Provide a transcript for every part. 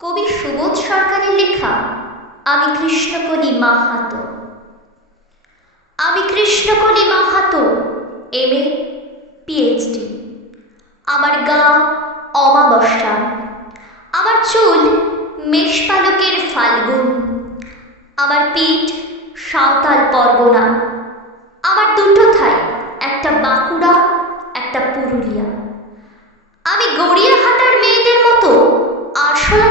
কবি সুবোধ সরকারের লেখা, আমি কৃষ্ণকলি মাহাতো। আমি Krishnakali Mahato. M A PhD আমার গা অমাবস্যা। আমার চুল মেষপালকের ফাল্গুন। আমার পিঠ সাঁওতাল পরগনা। আমার দুটো থাই, একটা বাঁকুড়া, একটা পুরুলিয়া। আমি গড়িয়াহাটার মেয়েদের মতো আরশোলা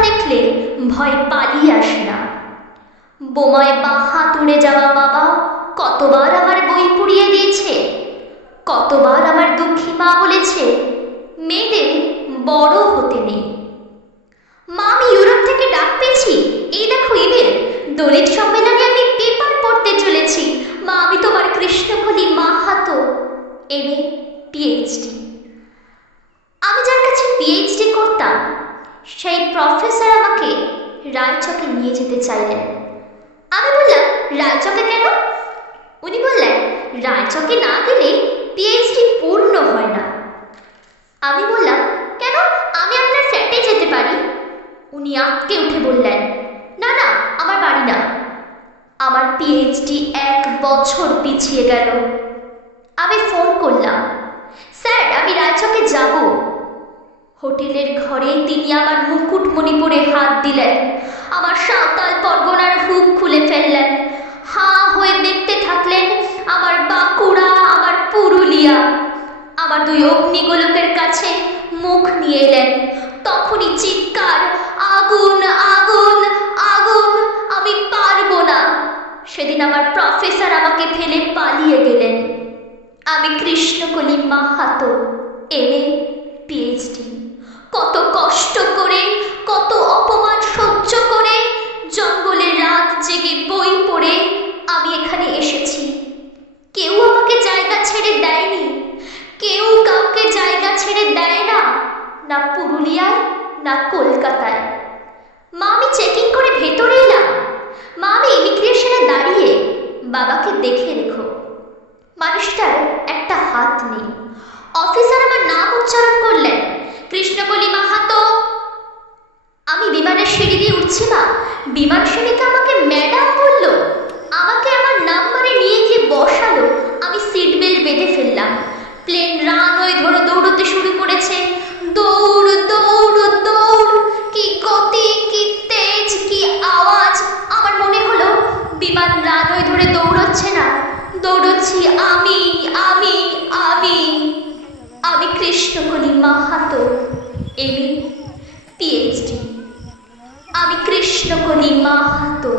ভয় পালিয়ে আসে না। বোমায় বাঁ হাত উড়ে যাওয়া বাবা কতবার আমার বই পুড়িয়ে দিয়েছে? কতবার আমার দুঃখী মা বলেছে, মেয়েদের বড় হতে নেই। মা, আমি ইউরোপ থেকে ডাক পেয়েছি। এই দেখো ইমেল দলিত সম্মেলনে আমি পেপার পড়তে চলেছি। মা, আমি তোমার Krishnakali Mahato M A PhD আমি যার কাছে পিএইচডি করতাম, সেই প্রফেসর আমাকে রায়চকে নিয়ে যেতে চাইলেন। আমি বললাম রায়চকে কেন? উনি বললেন রায়চকে না গেলে পিএইচডি পূর্ণ হয় না। আমি বললাম, কেন? আমি আপনার ফ্ল্যাটে যেতে পারি। উনি আটকে উঠে বললেন, না না, আমার বাড়ি না। আমার পিএইচডি এক বছর পিছিয়ে গেল। আমি ফোন করলাম, স্যার, আমি রায়চকে যাব। হোটেলের ঘরে তিনি আমার মুকুটমণি পরে হাত দিলেন। আমার সাঁওতাল পরগনার হুক খুলে ফেললেন। হাঁ হয়ে দেখতে থাকলেন আমার বাঁকুড়া আমার পুরুলিয়া। আমার দুই অগ্নিগোলকের কাছে মুখ নিয়ে এলেন। তখনই চিৎকার, আগুন আগুন আগুন, আমি পারব না। সেদিন আমার প্রফেসর আমাকে ফেলে পালিয়ে গেলেন। আমি কৃষ্ণকলি মাহাতো এম কলকাতায়। মা আমি চেকিং করে ভেতরে এলাম। মা আমি ইমিগ্রেশনে দাঁড়িয়ে বাবাকে দেখে রেখো। মানুষটার একটা হাত নেই। অফিসার আমার নাম উচ্চারণ করলেন। কৃষ্ণকলি মাহাতো। আমি বিমানের সিঁড়ি দিয়ে উঠছি না বিমান শ্রমিক দৌড়চ্ছি আমি আমি আমি। আমি কৃষ্ণকলি মাহাতো এম পিএইচডি আমি কৃষ্ণকলি মাহাতো।